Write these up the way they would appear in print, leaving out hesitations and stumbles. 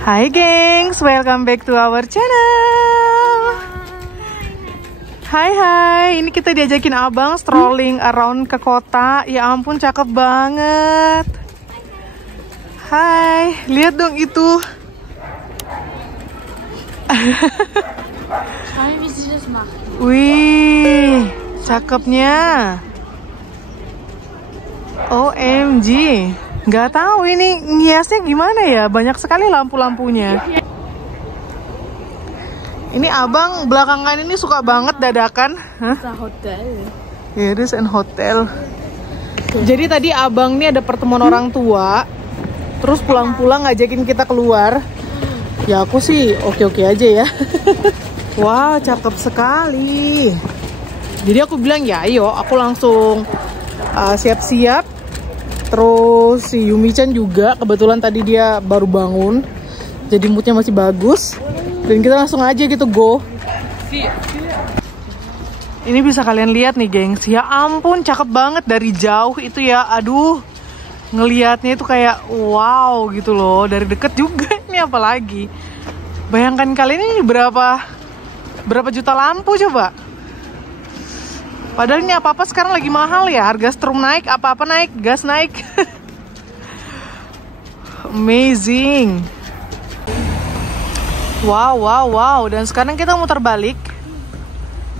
Hai gengs, welcome back to our channel. Hai, ini kita diajakin abang strolling around ke kota. Ya ampun, cakep banget. Hai, lihat dong itu. Wih, cakepnya. OMG. Nggak tahu ini ngiasnya gimana ya, banyak sekali lampu-lampunya. Ini abang belakangan ini suka banget dadakan. Hotel. Ya, this an hotel. Jadi tadi abang nih ada pertemuan orang tua, terus pulang-pulang ngajakin kita keluar. Ya aku sih oke-oke aja ya. Wah, cakep sekali. Jadi aku bilang ya ayo, aku langsung siap-siap. Terus si Yumi-chan juga, kebetulan tadi dia baru bangun, jadi moodnya masih bagus. Dan kita langsung aja gitu go. Ini bisa kalian lihat nih gengs, ya ampun cakep banget dari jauh itu ya. Aduh, ngelihatnya itu kayak wow gitu loh. Dari deket juga ini apalagi. Bayangkan kalian ini berapa juta lampu coba. Padahal ini apa-apa sekarang lagi mahal ya. Harga strum naik, apa-apa naik, gas naik. Amazing. Wow. Dan sekarang kita muter balik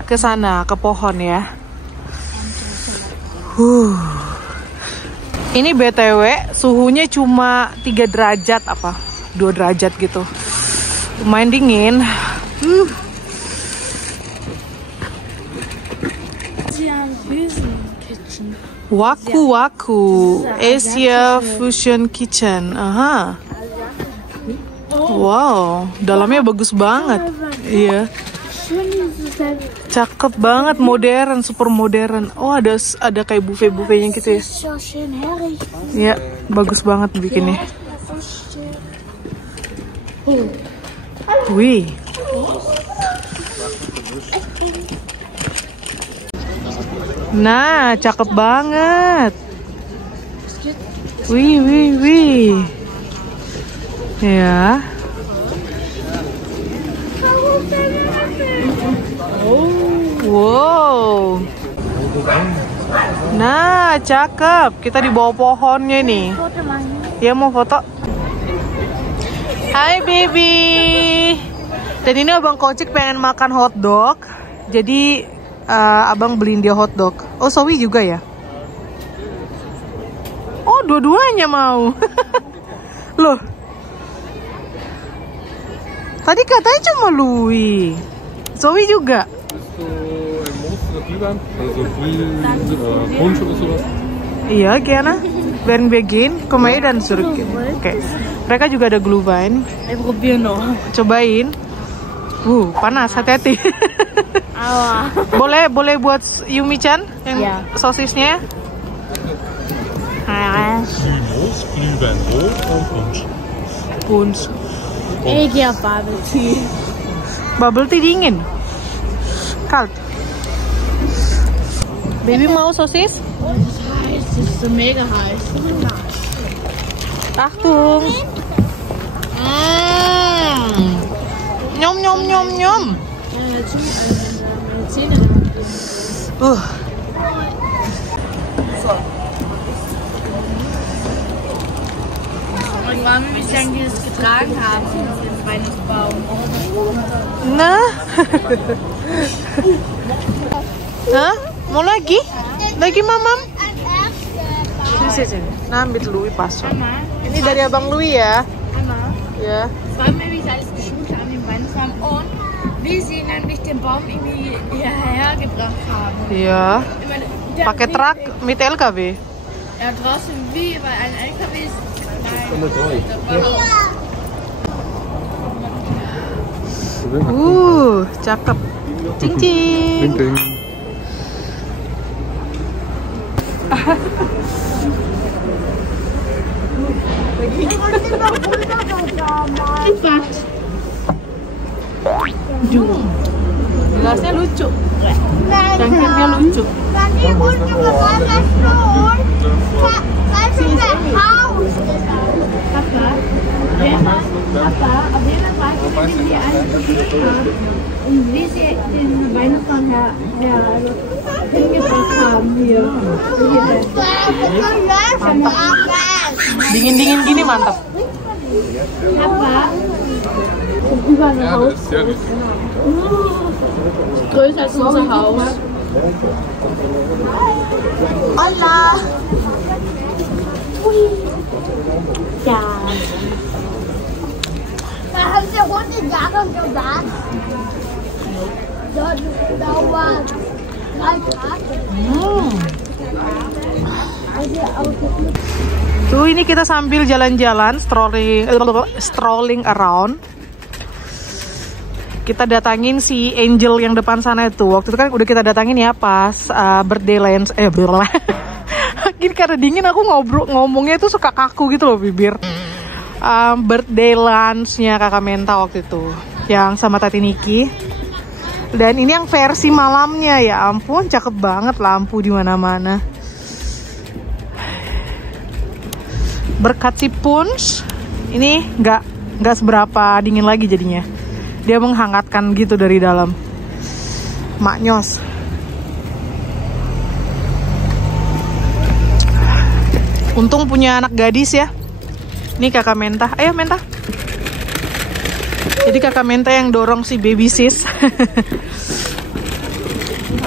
ke sana, ke pohon ya. Ini BTW suhunya cuma 3 derajat apa 2 derajat gitu. Lumayan dingin. Waku Asia Fusion Kitchen. Aha. Wow, dalamnya bagus banget. Iya. Cakep banget, modern, super modern. Oh, ada kayak buffet-buffetnya gitu ya. Iya, bagus banget bikinnya. Wih. Nah, cakep banget. Wih. Ya. Wow. Nah, cakep. Kita di bawah pohonnya nih. Ya, mau foto? Hai baby. Dan ini abang Kocik pengen makan hotdog. Jadi abang beliin dia hotdog. Oh, Sowi juga ya? Oh, dua-duanya mau. Loh. Tadi katanya cuma Louis. Sowi juga? Iya, gimana? Werden begin, komm dan zurück. Oke. Mereka juga ada Glühwein. Cobain. Panas, hati-hati. Boleh buat Yumi-chan yang sosisnya. Punsch. Bubble tea. Bubble tea dingin. Kalt. Baby mau sosis? Es ist mega heiß. Achtung. Nyom. Irgendwann, wie sie dann dieses getragen haben, den Weihnachtsbaum. Nah. Hah? Mau lagi? Lagi mamam? Sini. Nah, ambil Louis pasang. Ini dari abang Louis ya? Mama. Ya. Vor allem, wie sie alles geschmückt haben, den Weihnachtsbaum. Und wie sie nämlich den Baum irgendwie hierher gebracht haben. Iya. Pakai truk mit LKW. Ja, draußen wie bei einem LKW ist. Cakep. Cing. Gelasnya lucu. Cangkirnya lucu. Auf jeden Fall finden wir alle und wie sie den Weihnachtsmann hingebracht haben hier. Dingin-dingin gini mantap. Papa. Über ein Haus. Größer als unser Haus. Allah. Ja. Da haben sie 100 Jahre gewartet. Das dauert 3 Tage. Tuh ini kita sambil jalan-jalan strolling around. Kita datangin si Angel yang depan sana itu. Waktu itu kan udah kita datangin ya pas birthday lunch. Gini karena dingin aku ngomongnya itu suka kaku gitu loh bibir. Birthday lunch-nya Kakak Menta waktu itu yang sama Tati Niki. Dan ini yang versi malamnya, ya ampun cakep banget, lampu di mana-mana. Berkat si Punch ini nggak seberapa dingin lagi jadinya. Dia menghangatkan gitu dari dalam. Maknyos. Untung punya anak gadis ya. Ini Kakak Menta. Ayo Menta. Jadi Kakak Menta yang dorong si baby sis.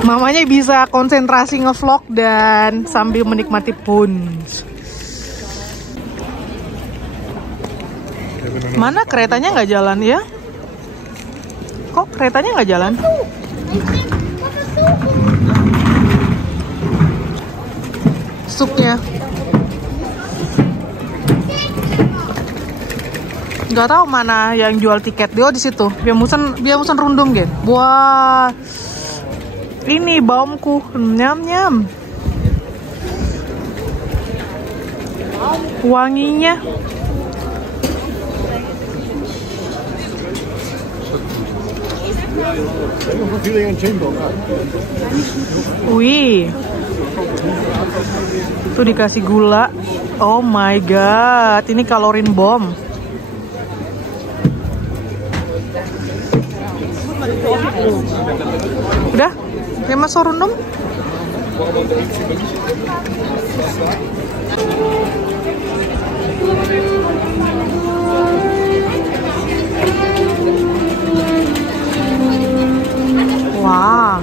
Mamanya bisa konsentrasi ngevlog dan sambil menikmati Punch. Mana keretanya nggak jalan ya? Kok keretanya nggak jalan? Supnya. Nggak tahu mana yang jual tiket. Dia di situ. Biar musen rundum gitu. Wah. Ini baumku. Nyam. Wanginya. Wih. Tuh dikasih gula. Oh my god. Ini kalorin bom. Udah? Kayak mas sorundum? Wah.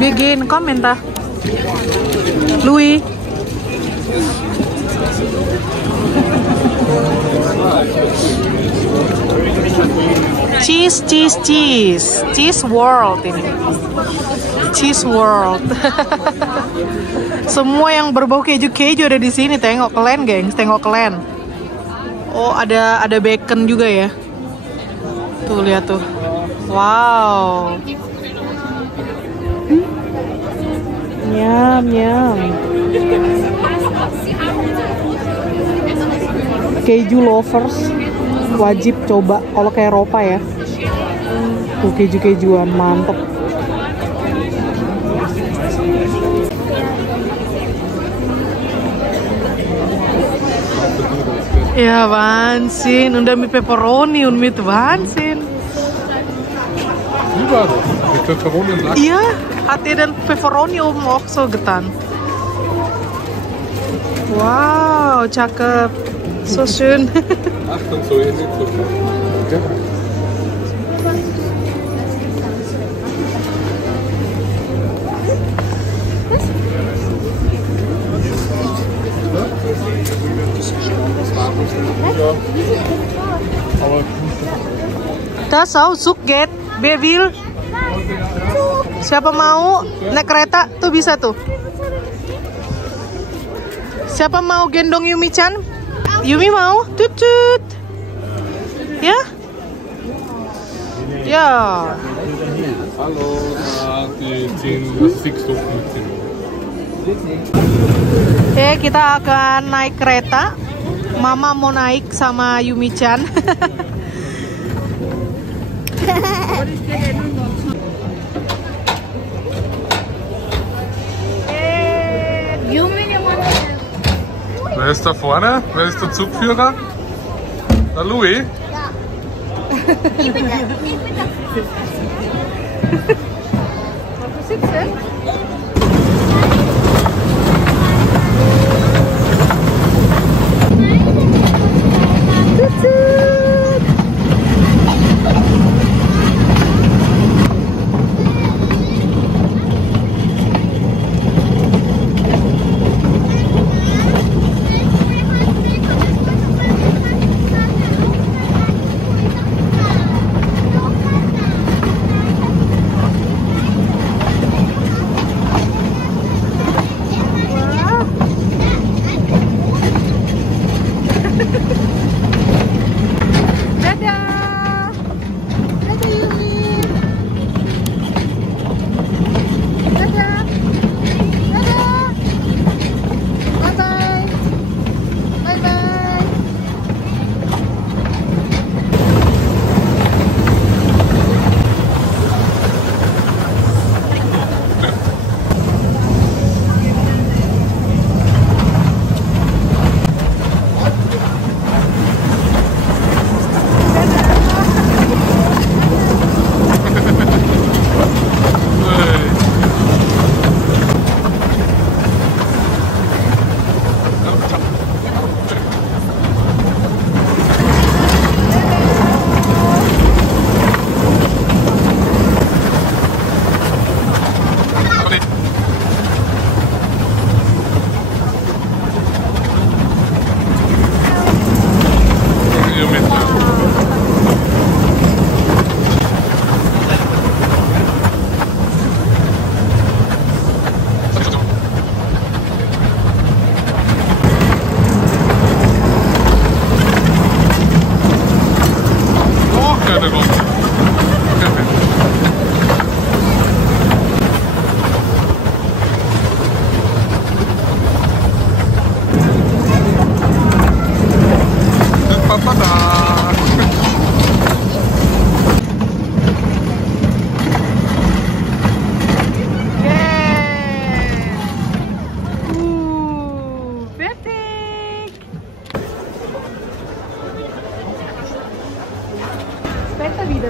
Begin, komentar. Louis. Cheese world ini. Cheese world. Semua yang berbau keju ada di sini. Tengok kalian, gengs, tengok kalian. Oh, ada bacon juga ya. Tuh lihat tuh. Wow. Nyam. Keju lovers wajib coba kalau ke Eropa ya. Tuh keju-kejuan mantep. Ja, Wahnsinn. Und dann mit Pepperoni und mit Wahnsinn. Wie war das? Mit Pepperoni und Lachs? Ja, hat er dann Pepperoni oben auch so getan. Wow, cakep. So schön. Achtung, so ihr seht so. Ja. Das auch, Zugget, Bevil. Siapa mau naik kereta tuh bisa tuh. Siapa mau gendong Yumi-chan? Yumi mau? Tutut. Ya? Ya. Hallo, die 10 Fixstop mitnehmen. Oke, kita akan naik kereta. Mama mau naik sama Yumi-chan. Wer ist da vorne? Wer ist der Zugführer? Der Louis? Ja. Ich bin da. Aku sitzen?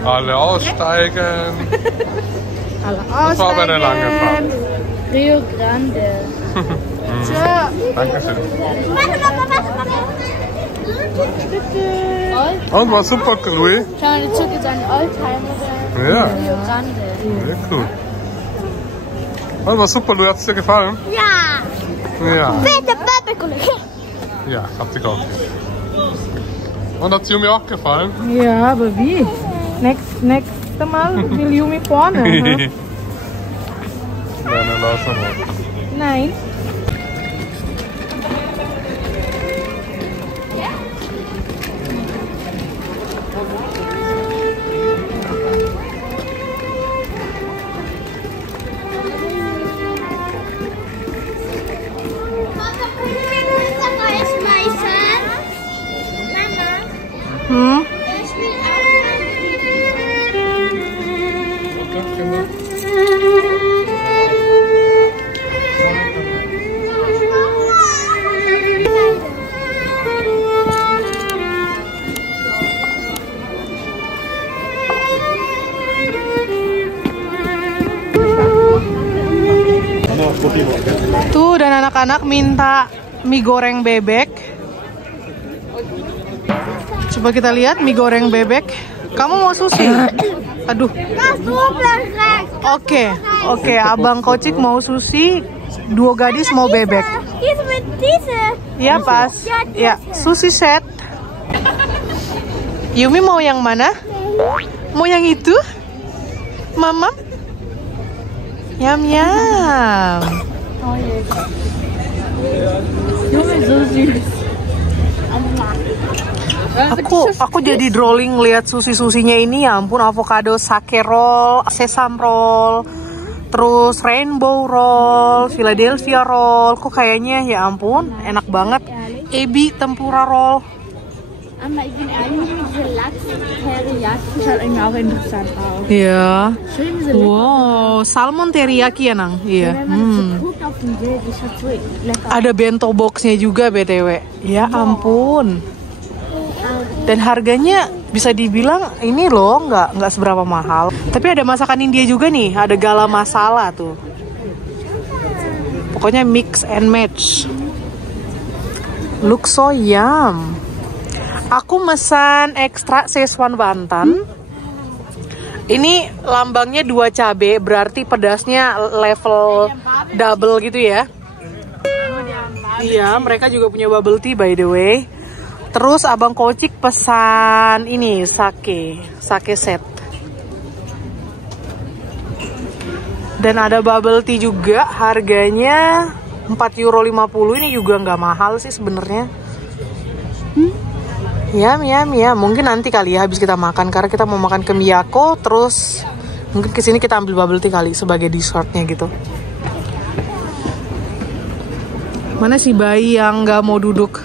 Alle aussteigen. Alle Das war aber eine lange Fahrt. Rio Grande. Dankeschön. Old Und war super, Louis? Schau, der Zug ist ein Oldtimer. Ja, Rio Grande. sehr cool. Und war super, Louis, hat es dir gefallen? Ja. Ja. Bitte, bitte, Ja, hat sich auch gefallen. Und hat es Yumi auch gefallen? Ja, aber wie? Nächste Mal will Yumi vorne. Ne? Ja, dann lass mal. Nein. Hm? dan anak-anak minta mie goreng bebek. Coba kita lihat mie goreng bebek. Kamu mau sushi? Aduh. Oke, Abang Kocik mau sushi, dua gadis mau bebek. Ya pas. Ya, sushi set. Yumi mau yang mana? Mau yang itu? Mama? Yum yum. Aku jadi drooling lihat sushi-susinya ini, ya ampun. Avocado sake roll, sesame roll, terus rainbow roll, Philadelphia roll. Kok kayaknya ya ampun enak banget. Ebi tempura roll. Aber ich bin ehrlich, diese Lachs-Teriyaki schaut irgendwie auch interessant aus. Iya. Schön diese Wow, salmon teriyaki ya Nang. Iya. Wenn man so guckt auf dem Bild, die schaut so lecker. Ada bento boxnya juga BTW. Ya ampun. Dan harganya bisa dibilang ini loh nggak seberapa mahal. Tapi ada masakan India juga nih. Ada gala masala tuh. Pokoknya mix and match. Look so yum. Aku mesan ekstra Szechuan wonton. Ini lambangnya 2 cabe, berarti pedasnya level double gitu ya. Iya, mereka juga punya bubble tea by the way. Terus Abang Kocik pesan ini sake set. Dan ada bubble tea juga, harganya €4,50. Ini juga nggak mahal sih sebenarnya. Ya, mungkin nanti kali ya habis kita makan, karena kita mau makan ke Miyako, terus mungkin kesini kita ambil bubble tea kali sebagai dessertnya gitu. Mana si bayi yang nggak mau duduk?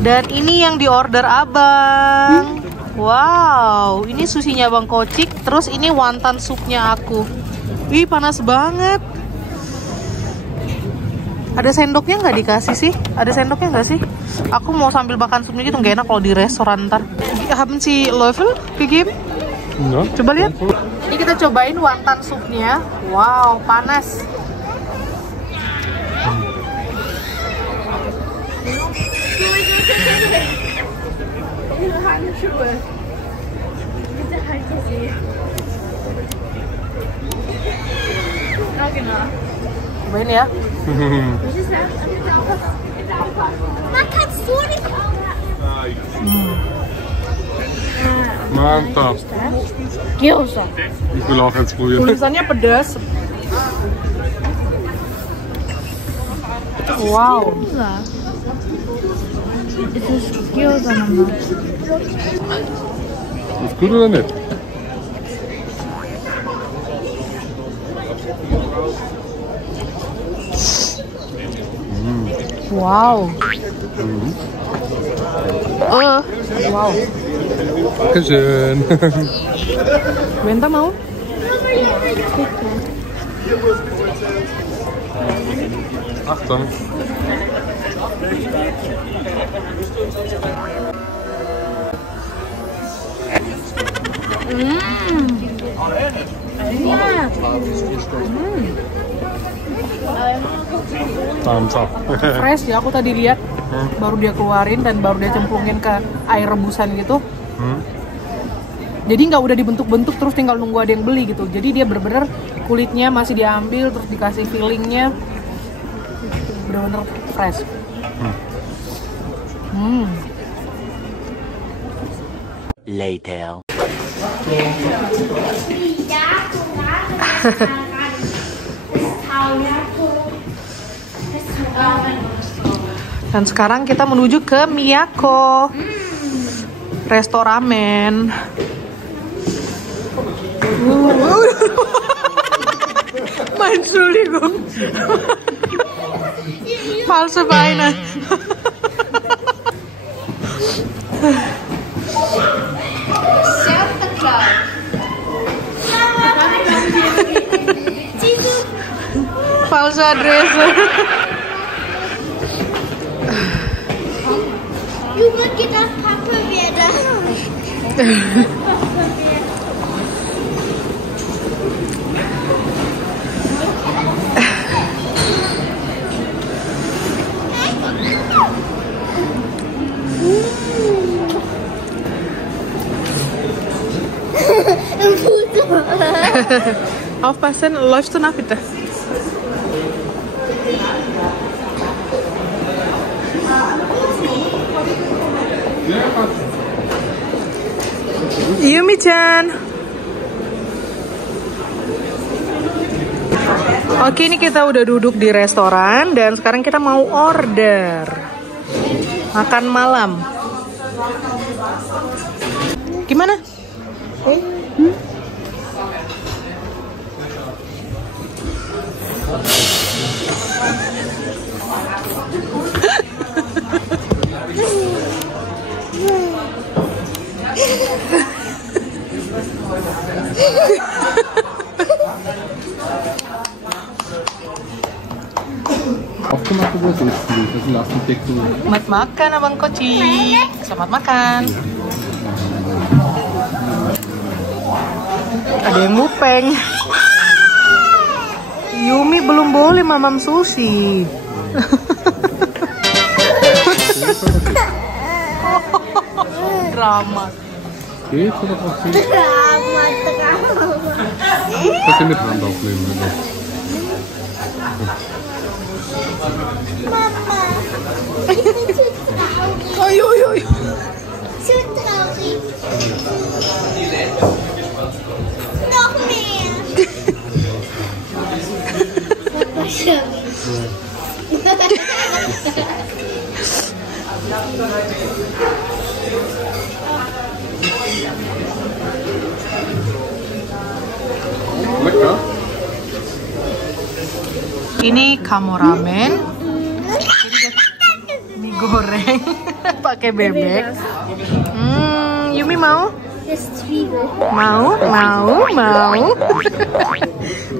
Dan ini yang diorder Abang. Wow, ini susinya Bang Kocik, terus ini wonton supnya aku. Wih, panas banget. Ada sendoknya nggak dikasih sih? Ada sendoknya nggak sih? Aku mau sambil makan supnya gitu, nggak enak kalau di restoran ntar. Haben Sie Löffel gegeben? Ja. Coba lihat. Ini kita cobain wonton supnya. Wow, panas. Cobain ya. Mantap. Gyoza. Ich will auch jetzt probieren. Tulisannya pedas. Wow. Es ist Gyoza, Mama. Ist gut oder nicht? Wow. Wow. Dankeschön. Benta mau? Achtung. Thumbs up. Fresh ya, aku tadi lihat. Baru dia keluarin dan baru dia cemplungin ke air rebusan gitu. Jadi nggak udah dibentuk-bentuk terus tinggal nunggu ada yang beli gitu. Jadi dia bener-bener kulitnya masih diambil terus dikasih fillingnya, bener-bener fresh. Later. Dan sekarang kita menuju ke Miyako. Restoramen. Entschuldigung. False Beine. False Adresse. Gut, geht auf Pappe wieder. Aufpassen, läufst du nach bitte. Yumi-chan. Oke, ini kita udah duduk di restoran dan sekarang kita mau order makan malam. Gimana? Aufgemacht oder so ist es? Das lassen Deckel. Selamat makan Abang Koci. Selamat makan. Ada yang mupeng. Yumi belum boleh mamam sushi. Drama. Geht's oder was? Drama. Kannst du mit Hand aufnehmen, bitte. Mama. Oi. So traurig. Noch mehr. Papa schon. Lecker. Ini kamu ramen. Mie goreng pakai bebek. Yumi mau? Das Zwiebel. Mau?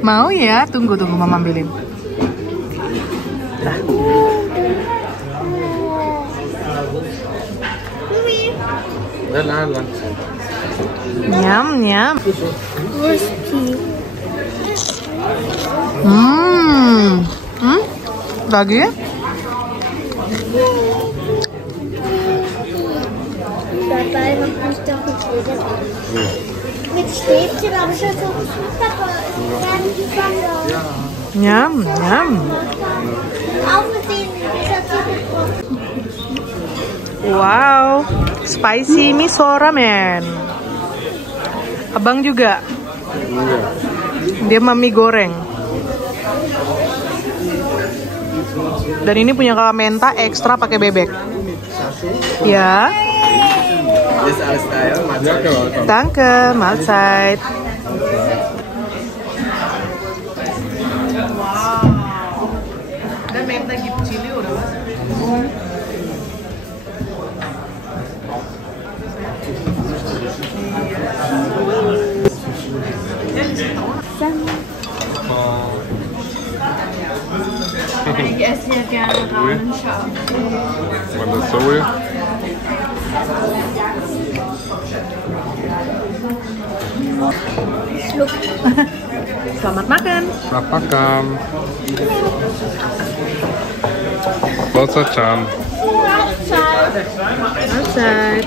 Mau ya? Tunggu mama ambilin. Lala. Nyam. Wurstpie. Lagi ya? Dabei macht mich doch nicht jeder. Mit Stäbchen, aber schon so super. Werden die verloren. Nyam. Auch mit den Zwiebeln. Wow, spicy miso ramen. Abang juga. Dia mami goreng. Dan ini punya kakak Menta ekstra pakai bebek. Ya. Danke, Mahlzeit. Wow. Dan Menta gibt Chili oder was? Ich esse ja gerne Ramen scharf. Mana Zoe? Selamat makan. Selamat makan. Mahlzeit. Mahlzeit.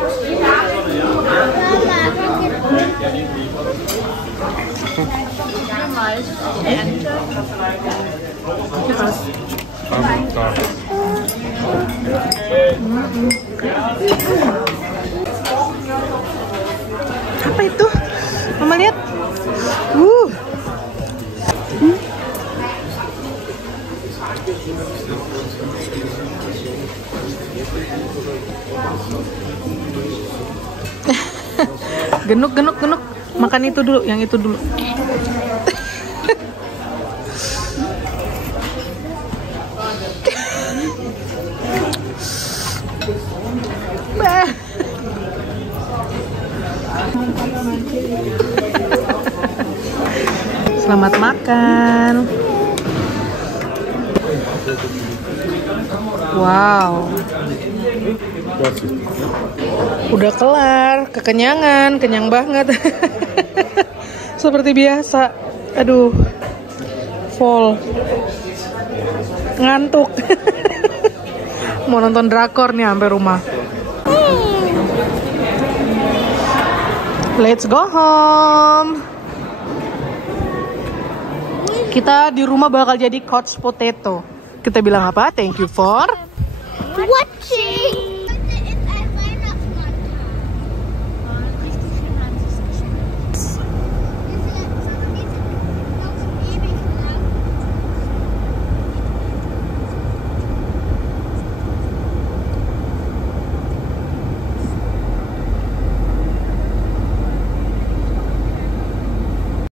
Apa itu? Mama lihat. Genuk. Makan itu dulu, yang itu dulu. Selamat makan. Wow. Udah kelar, kekenyangan, kenyang banget. Seperti biasa. Aduh, full, ngantuk. Mau nonton drakor nih sampai rumah. Let's go home. Kita di rumah bakal jadi couch potato. Kita bilang apa? Thank you for Watching.